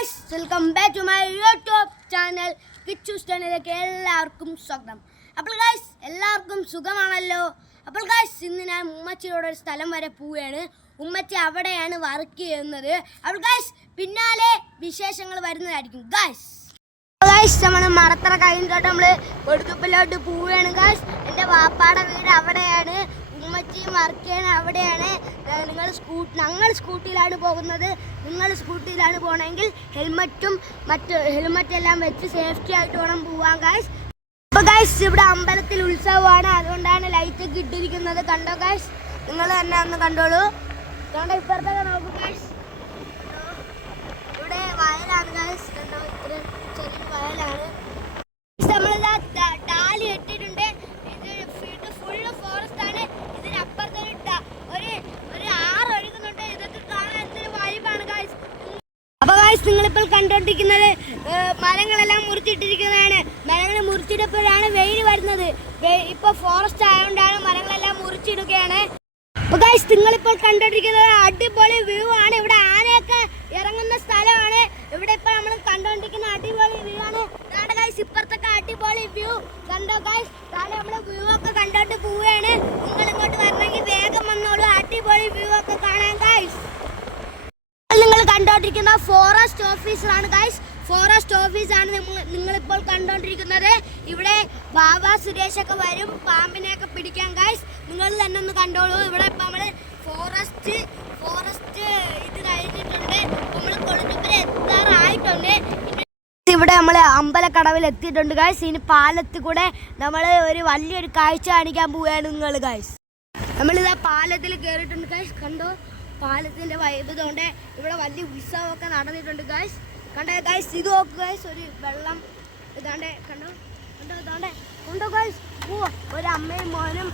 Welcome back to my YouTube channel Kichu ചാനലിലേക്ക് എല്ലാവർക്കും സ്വാഗതം. അപ്പോൾ ഗായ്സ് എല്ലാവർക്കും സുഖമാണല്ലോ? അപ്പോൾ ഗായ്സ് ഇന്ന് ഞാൻ ഉമ്മച്ചിയോട് ഒരു സ്ഥലം വരെ പോവുകയാണ്. ഉമ്മച്ചി അവിടെയാണ് വർക്ക് ചെയ്യുന്നത്. അപ്പോൾ ഗായ്സ് പിന്നാലെ വിശേഷങ്ങൾ വരുന്നതായിരിക്കും. ഗായ്സ് ഗായ്സ് നമ്മൾ മറത്തറ കഴിഞ്ഞിട്ട് നമ്മൾ കൊടുക്കപ്പിലോട്ട് പോവുകയാണ് ഗായ്സ് എന്റെ വാപ്പാടെ വീട് അവിടെയാണ്. ഉമ്മച്ചിയും വർക്ക് അവിടെയാണ്. നിങ്ങൾ സ്കൂട്ട് ഞങ്ങൾ സ്കൂട്ടിയിലാണ് പോകുന്നത്. നിങ്ങൾ സ്കൂട്ടിയിലാണ് പോകണമെങ്കിൽ ഹെൽമറ്റും മറ്റ് ഹെൽമറ്റ് എല്ലാം വെച്ച് സേഫ്റ്റി ആയിട്ട് വേണം പോവാൻ ഗായ്സ് അപ്പോൾ ഗായ്സ് ഇവിടെ അമ്പലത്തിൽ ഉത്സവമാണ്. അതുകൊണ്ടാണ് ലൈറ്റ് ഒക്കെ ഇട്ടിരിക്കുന്നത്. കണ്ടോ ഗായ്സ് നിങ്ങൾ തന്നെ ഒന്ന് കണ്ടോളൂ. കണ്ടോ ഇപ്പുറത്തൊക്കെ നോക്കൂ ഗായ്സ് ഇവിടെ വയലാണ് ഗായ്സ് കണ്ടോ ഇത്ര ചെറിയ വയലാണ് നമ്മളിതാ ടാ- ടാലി ഇട്ടിട്ടുണ്ട് ഇത് ഇത് ഫുള്ള് ഫോറസ്റ്റ് ആണ് ഇതിനപ്പുറത്ത് ഒരു ട- ഒരു ഒരു ആറ് ഒഴുകുന്നുണ്ട് ഇതൊക്കെ കാണാൻ എന്തൊരു വൈബാണ് ഗായ്സ് ഗായ്സ് നിങ്ങളിപ്പോൾ കണ്ടോണ്ടിരിക്കുന്നത് മരങ്ങളെല്ലാം മുറിച്ചിട്ടിരിക്കുന്നതാണ്. മരങ്ങൾ മുറിച്ചിട്ടപ്പോഴാണ് വെയിൽ വരുന്നത്. ഇപ്പൊ ഫോറസ്റ്റ് ആയതുകൊണ്ടാണ് മരങ്ങളെല്ലാം മുറിച്ചിടുകയാണ്. അപ്പൊ നിങ്ങൾ നിങ്ങളിപ്പോൾ കണ്ടുകൊണ്ടിരിക്കുന്നത് അടിപൊളി വ്യൂ ആണ്. ഇവിടെ ആനയൊക്കെ ഇറങ്ങുന്ന സ്ഥലമാണ്. ഇവിടെ ഇപ്പൊ നമ്മൾ കണ്ടുകൊണ്ടിരിക്കുന്ന അടിപൊളി വ്യൂ ആണ്. ഇപ്പുറത്തൊക്കെ അടിപൊളി വ്യൂ കണ്ടോ ഗൈസ് താഴെ നമ്മൾ വ്യൂ ഒക്കെ. കണ്ടോണ്ടിരിക്കുന്ന ഫോറസ്റ്റ് ഓഫീസറാണ് ഗൈസ് ഫോറസ്റ്റ് ഓഫീസാണ് നിങ്ങൾ നിങ്ങളിപ്പോൾ കണ്ടോണ്ടിരിക്കുന്നത്. ഇവിടെ ബാബ സുരേഷ് ഒക്കെ വരും പാമ്പിനെയൊക്കെ പിടിക്കാൻ ഗൈസ് നിങ്ങൾ തന്നെ ഒന്ന് കണ്ടോളൂ. ഇവിടെ ഇപ്പം നമ്മൾ ഫോറസ്റ്റ് ഫോറസ്റ്റ് ഇത് കഴിഞ്ഞിട്ടുണ്ട്. നമ്മൾ കൊളുത്തുമ്പല എത്താറായിട്ടുണ്ട്. ഇവിടെ നമ്മൾ അമ്പലക്കടവിൽ എത്തിയിട്ടുണ്ട് ഗൈസ് ഇനി പാലത്തിൽ കൂടെ നമ്മൾ ഒരു വലിയൊരു കാഴ്ച കാണിക്കാൻ പോവുകയാണ് നിങ്ങൾ ഗൈസ് നമ്മളിതാ പാലത്തിൽ കയറിയിട്ടുണ്ട് ഗൈസ് കണ്ടോ? പാലത്തിന്റെ വൈബ് ഇതുകൊണ്ട് ഇവിടെ വലിയ ഉത്സവമൊക്കെ നടന്നിട്ടുണ്ട് ഗൈസ് കണ്ടോ ഗൈസ് ഇത് നോക്ക് ഗൈസ് ഒരു വെള്ളം ഇതാണ്ടേ കണ്ടോ? കണ്ടോ ഇതാണ്ടേ? കണ്ടോ ഗൈസ് ഓ ഒരു അമ്മയും മോനും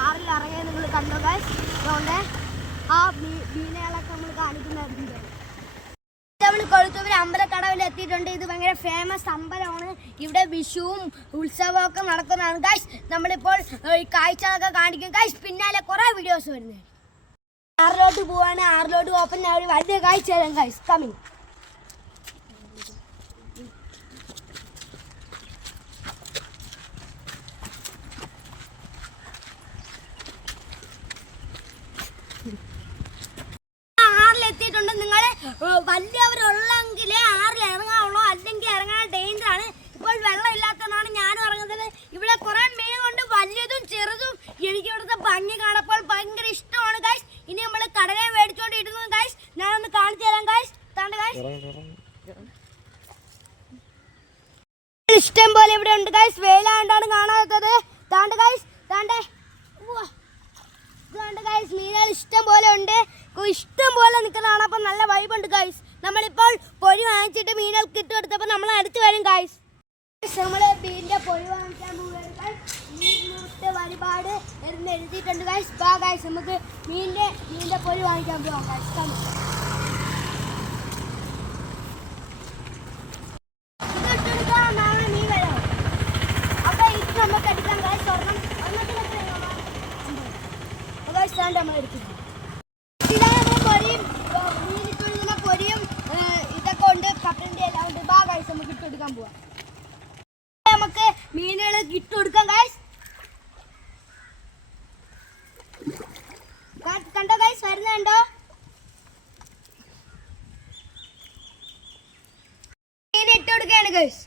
ആറിൽ ഇറങ്ങിയ നിങ്ങൾ കണ്ടോ ഗൈസ് അതുകൊണ്ട് ആ മീനുകളൊക്കെ നമ്മൾ കാണിക്കുന്നുണ്ട് നമ്മൾ അമ്പലക്കടവിൽ എത്തിയിട്ടുണ്ട്. ഇത് ഭയങ്കര ഫേമസ് അമ്പലമാണ്. ഇവിടെ വിഷുവും ഉത്സവവും ഒക്കെ നടക്കുന്നതാണ് കാശ് നമ്മളിപ്പോൾ കാഴ്ചകളൊക്കെ കാണിക്കും. കാശ് പിന്നാലെ കുറേ വീഡിയോസ് വരുന്നത് ആറിലോട്ട് പോവാണ് ആറിലോട്ട് ഓപ്പൺ ഒരു വലിയ കാഴ്ച തരാം ഗൈസ് കമ്മിങ് ആറിൽ എത്തിയിട്ടുണ്ട്. നിങ്ങൾ വലിയവരുള്ളെങ്കിൽ ആറിൽ ഇറങ്ങാവുള്ളൂ. അല്ലെങ്കിൽ ഇറങ്ങാൻ ഡേഞ്ചർ ആണ്. ഇപ്പോൾ വെള്ളം ഇല്ലാത്തതാണ് ഞാൻ ഇറങ്ങുന്നത്. ഇവിടെ കുറെ മീൻ കൊണ്ട് വലിയതും ചെറുതും എനിക്ക് ഇവിടുത്തെ ഭംഗി കാണപ്പോൾ ഭയങ്കര ഇഷ്ടമാണ് ഗൈസ് ഇനി നമ്മൾ കടലെ മേടിച്ചോണ്ടിരുന്നു ഗൈസ് ഒന്ന് കാണിച്ചു തരാം ഗൈസ് താണ്ട് ഗൈസ് ഇഷ്ടം പോലെ ഇവിടെ ഉണ്ട് ഗൈസ് വേലാണ്ടാണ് കാണാത്തത്. താണ്ട് ഗൈസ് താണ്ടേ. ഇതുകൊണ്ട് ഗൈസ് മീനുകൾ ഇഷ്ടം പോലെ ഉണ്ട്. ഇഷ്ടം പോലെ നിൽക്കുന്നതാണ്. അപ്പം നല്ല വൈബുണ്ട് ഗൈസ് നമ്മളിപ്പോൾ പൊരി വാങ്ങിച്ചിട്ട് മീനുകൾക്ക് ഇട്ട് കൊടുത്തപ്പോൾ നമ്മൾ അടുത്ത് വരും ഗൈസ് നമ്മൾ മീനിന്റെ പൊരി വാങ്ങിക്കാൻ പോവുകയാണ്. വഴിപാട് എന്ന് എഴുതിയിട്ടുണ്ട്. ഗൈസ് ബാ ഗൈസ് നമുക്ക് മീനിന്റെ മീനിന്റെ പൊരി വാങ്ങിക്കാൻ പോവാം ഗൈസ് നമ്മൾ ഇത് ഇട്ടെടുക്കാൻ നാളെ മീൻ വരാം അപ്പൊ ഇത് നമുക്ക് എടുക്കാം ഗൈസ് സ്വർണം ഒന്നത്തിന് എത്രയാണ് അമ്പത്. ഗൈസ് താണ്ട് നമ്മൾ എടുക്കുന്നത് ഇതാണ് നമ്മുടെ പൊരിയും ഏർ, മീനിട്ടുള്ള പൊരിയും ഏർ, ഇതൊക്കെ ഉണ്ട് കപ്പലിന്റെ എല്ലാം ഉണ്ട് ബാ ഗൈസ് നമുക്ക് ഇട്ടെടുക്കാൻ പോവാം നമുക്ക് മീനുകൾ ഇട്ട് കൊടുക്കാം ഗൈസ് കണ്ടോ ഗൈസ് വരുന്നുണ്ടോ ഇട്ട് കൊടുക്കുകയാണ് ഗൈസ്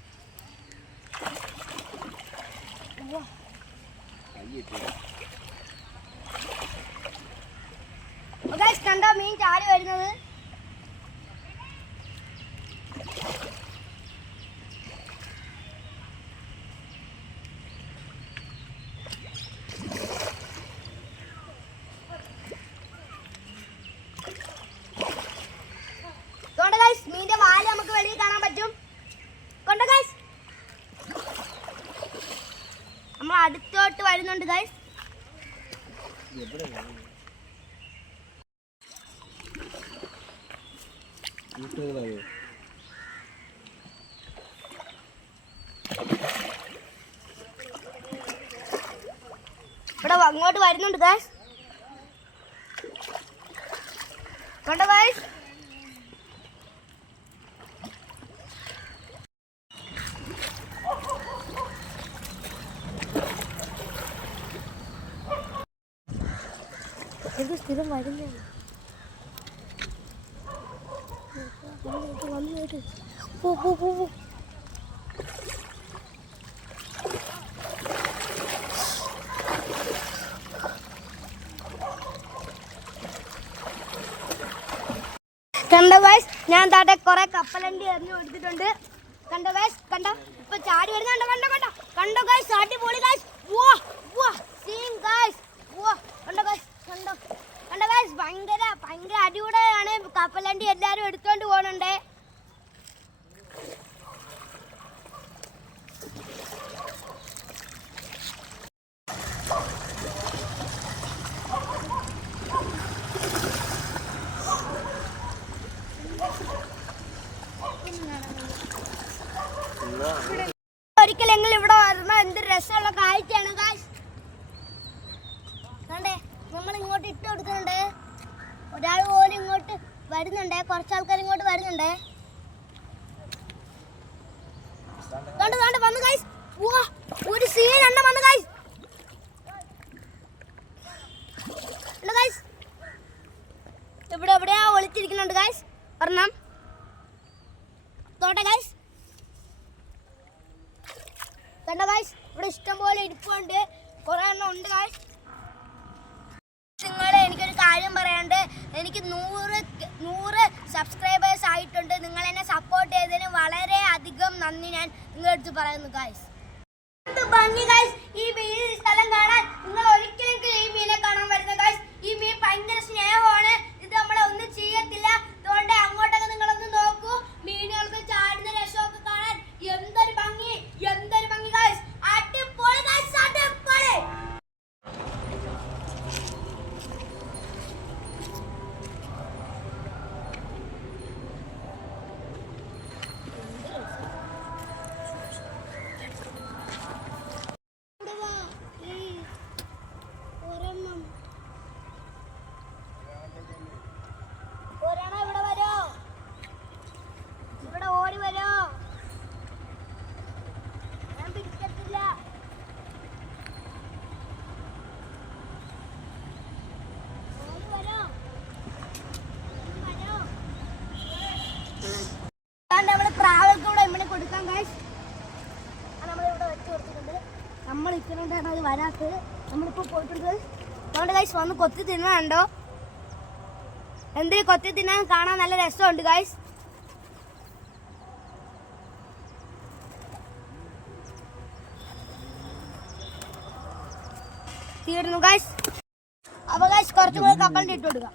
ഗൈസ് കണ്ടോ മീൻ ചാടി വരുന്നത് കൊണ്ട് ഗൈസ് മീന്റെ വാൽ നമുക്ക് വെളിയിൽ കാണാൻ പറ്റും കൊണ്ട് ഗൈസ് നമ്മൾ അടുത്തോട്ട് വരുന്നുണ്ട് ഗൈസ് ഇവിടെ അങ്ങോട്ട് വരുന്നുണ്ട് ഗൈസ് കണ്ടോ ഗൈസ് ഇത് സ്ഥിരം കണ്ടോ വയസ് ഞാൻ താട്ടെ കുറെ കപ്പലണ്ടി എറിഞ്ഞു കൊടുത്തിട്ടുണ്ട്. കണ്ടോ വയസ് കണ്ടോ? ഇപ്പൊ ചാടി വരുന്നുണ്ടോ. കണ്ടോ കണ്ടോ? കണ്ടോ ഗൈസ് പോളി ഗൈസ് വാ വാ സീൻ ഗൈസ് വാ കണ്ടോ ഗൈസ് കണ്ടോ കണ്ടോ ഗൈസ് ഭയങ്കര ഭയങ്കര അടിപൊളിയാണ് കപ്പലണ്ടി എല്ലാരും എടുത്തോണ്ട് പോണുണ്ടേ ഒരിക്കലെങ്കിലും ഇവിടെ വരുന്ന എന്ത് രസമുള്ള കാഴ്ചയാണ് ഗായ്സ് കണ്ടേ നമ്മൾ ഇങ്ങോട്ട് ഇട്ട് കൊടുക്കുന്നുണ്ട് ഒരാൾ പോലും ഇങ്ങോട്ട് വരുന്നുണ്ടേ? കുറച്ച് ആൾക്കാർ ഇങ്ങോട്ട് വരുന്നുണ്ടേ? കണ്ടു കണ്ടു വന്നു ഗായ്സ് ഒരു സീൻ എണ്ണം വന്നു ഗായ്സ് ഗായ്സ് ഇവിടെ എവിടെയാ ഒളിച്ചിരിക്കുന്നുണ്ട് ഗായ്സ് ഒരെണ്ണം. തോട്ടെ ഗായ്സ് കണ്ടോ ഗായ്സ് ഇവിടെ ഇഷ്ടം പോലെ ഇരിപ്പുണ്ട്. കുറെ എണ്ണം ഉണ്ട് ഗായ്സ് എനിക്ക് നൂറ് നൂറ് സബ്സ്ക്രൈബേഴ്സ് ആയിട്ടുണ്ട്. നിങ്ങൾ എന്നെ സപ്പോർട്ട് ചെയ്തതിന് വളരെ അധികം നന്ദി ഞാൻ നിങ്ങളുടെ അടുത്ത് പറയുന്നു ഗായ്സ് ഭംഗി ഗായ്സ് ഈ മീൻ സ്ഥലം കാണാൻ നിങ്ങൾ ഒരിക്കലെങ്കിലും ഈ മീനെ കാണാൻ വരുന്ന ഗായ്സ് ഈ മീൻ ഭയങ്കര സ്നേഹമാണ് ഇത് നമ്മളെ ഒന്നും ചെയ്യത്തില്ല അതുകൊണ്ട് അങ്ങോട്ടൊക്കെ നിങ്ങളൊന്ന് നോക്കൂ മീനുകൾക്ക് ചാടുന്ന രസമൊക്കെ കാണാൻ എന്തൊരു ഭംഗി എന്തൊരു ഭംഗി ഗായ്സ് അടിപൊളി ഗായ്സ് അടിപൊളി ഇവിടെ വാ, please. ഒരെണ്ണം. ഒരെണ്ണം ഇവിടെ വരോ ഇവിടെ ഓടി വരോ ഞാൻ പിടിക്കത്തില്ല ഓടി വരോ വരോ നമ്മൾ പ്രാവൾക്ക് ഇവിടെ ഇവിടെ കൊടുക്കാം കാശ് നമ്മളിവിടെ വെച്ച് കൊടുത്തിട്ടുണ്ട് നമ്മൾ വരാത്തത് നമ്മളിപ്പോൾ പോയിട്ടുണ്ട്. അതുകൊണ്ട് ഗൈസ് വന്ന് കൊത്തി തിന്നാണ്ടോ എന്തിന് കൊത്തി തിന്നാൻ കാണാൻ നല്ല രസമുണ്ട് ഗൈസ് തീർന്നു ഗൈസ് അപ്പൊ ഗൈസ് കുറച്ചും കൂടി കപ്പലിട്ട് ഇട്ട് കൊടുക്കാം.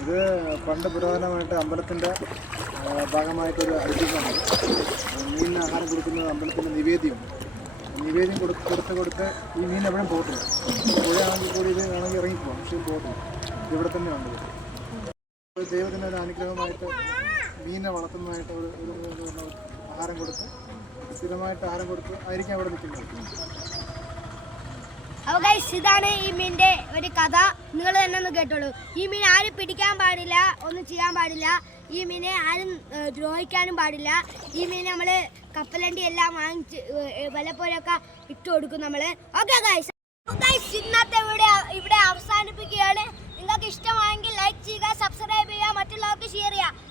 ഇത് പണ്ട് പുരാതനമായിട്ട് അമ്പലത്തിന്റെ ഭാഗമായിട്ടൊരു ഐതിഹ്യമാണ്. മീൻ ആഹാരം കൊടുക്കുന്നത് അമ്പലത്തിന്റെ നിവേദ്യം നിവേദ്യം കൊടുത്ത് കൊടുത്ത് കൊടുത്ത് ഈ മീൻ എവിടെയും പോകത്തില്ല. പുഴയാണെങ്കിൽ കൂടി ഇത് വേണമെങ്കിൽ ഇറങ്ങിപ്പോകാം പക്ഷേ പോകത്തില്ല. ഇവിടെ തന്നെ ഉണ്ട്. ദൈവത്തിന്റെ ഒരു അനുഗ്രഹമായിട്ട് മീനിനെ വളർത്തുന്നതായിട്ട് ഒരു ഒരു ആഹാരം കൊടുത്ത് സ്ഥിരമായിട്ട് ആഹാരം കൊടുത്ത് ആയിരിക്കും അവിടെ നിൽക്കുന്നത്. അപ്പൊ ഗൈസ് ഇതാണ് ഈ മീനിന്റെ ഒരു കഥ. നിങ്ങൾ തന്നെ ഒന്ന് കേട്ടോളൂ. ഈ മീൻ ആരും പിടിക്കാൻ പാടില്ല ഒന്നും ചെയ്യാൻ പാടില്ല. ഈ മീനെ ആരും ദ്രോഹിക്കാനും പാടില്ല. ഈ മീൻ നമ്മൾ കപ്പലണ്ടി എല്ലാം വാങ്ങിച്ച് വല്ലപ്പോഴൊക്കെ ഇട്ട് കൊടുക്കും നമ്മൾ ഓക്കെ ഗൈസ് ഇന്നത്തെ ഇവിടെ ഇവിടെ ലൈക്ക് ചെയ്യുക സബ്സ്ക്രൈബ് ചെയ്യുക മറ്റുള്ളവർക്ക് ഷെയർ ചെയ്യുക